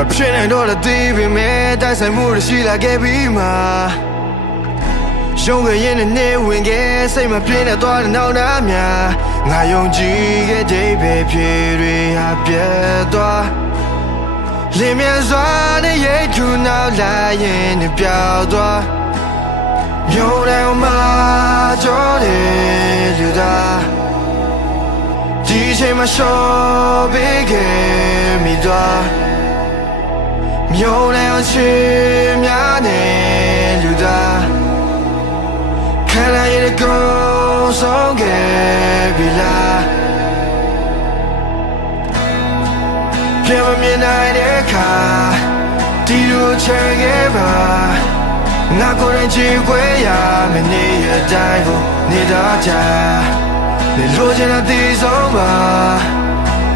မဖြစ်နိုင်တော့တဲ့ဒီပေမဲ့တိုက်ဆိုင်မှုတွေရှိလာခဲ့ပြီးမှရုံးခဲ့ရင်နဲ့ဝင်ခဲ့စိတ်မပြင်းနဲ့သွားတဲ့နောက်သားများငါယုံကြည်ခဲ့တဲ့ပဲဖြစ်တွေဟာပြတ်သွားလင်းမြန်စွာနဲ့ရိတ်ထူနောက်လာရင်နဲ့ပြောက်သွားမြို့ထဲမှာကြောတဲ့လူသားဒီချိန်မှာရှော့ပေးခဲ့မိသွားမြို့ထဲအချင်းများနဲ့လူသားခံရတဲ့ကိုယ်ဆုံးခဲ့ပြီလားပြန်မမြင်နိုင်တဲ့အခါဒီလိုချင်ခဲ့ပါငါကိုယ်ရင်ချစ်ခွေရမနေရတိုင်းကိုနေတာကြနေလို့ချင်တဲ့ဒီဆုံးပါ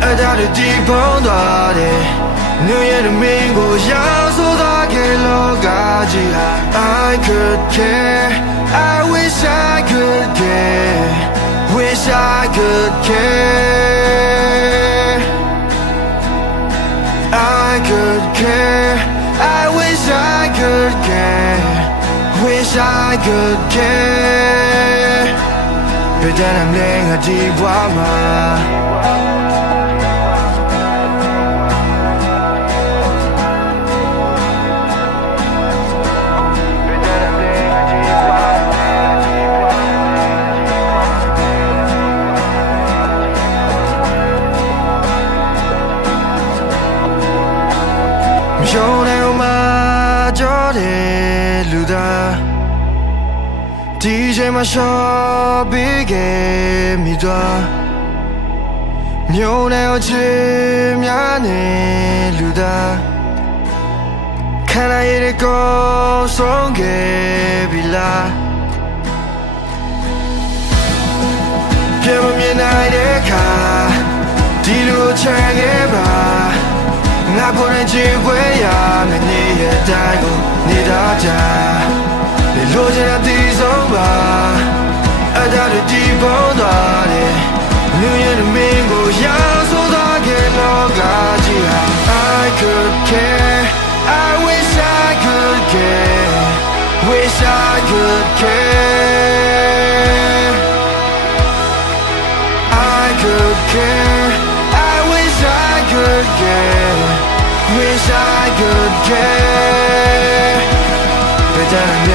အဲ့ဒါတွေဒီပုံသွားတယ်New Year domingo, yeah, so that get loca, I could care, I wish I could care, wish I could care, I could care, I wish I could care, wish I could care, but then I'm laying a deep water.ရုံးထဲမှာကြောတဲ့လူသားဒီချိန်မှာရှော့ပေးခဲ့မိသွားမြို့ထဲအချင်းများနဲ့လူသားခံရတဲ့ကိုယ်ဆုံးခဲ့ပြီလားပြန်မမြင်နိုင်တဲ့အခါဒီလိုချင်ခဲ့ပါငါကိုယ်ရင်ချစ်ခွေရမနေရတိုင်းကိုနေတာကြနေလို့ချင်တဲ့ဒီဆုံးပါအဲ့ဒါတွေဒီပုံသွားတယ် New Year domingo ရာဆိုတော့ကလောကကြီးဟာ I could care I wish I could care wish I could care I could care I wish I could care Wish I could care, but then I'm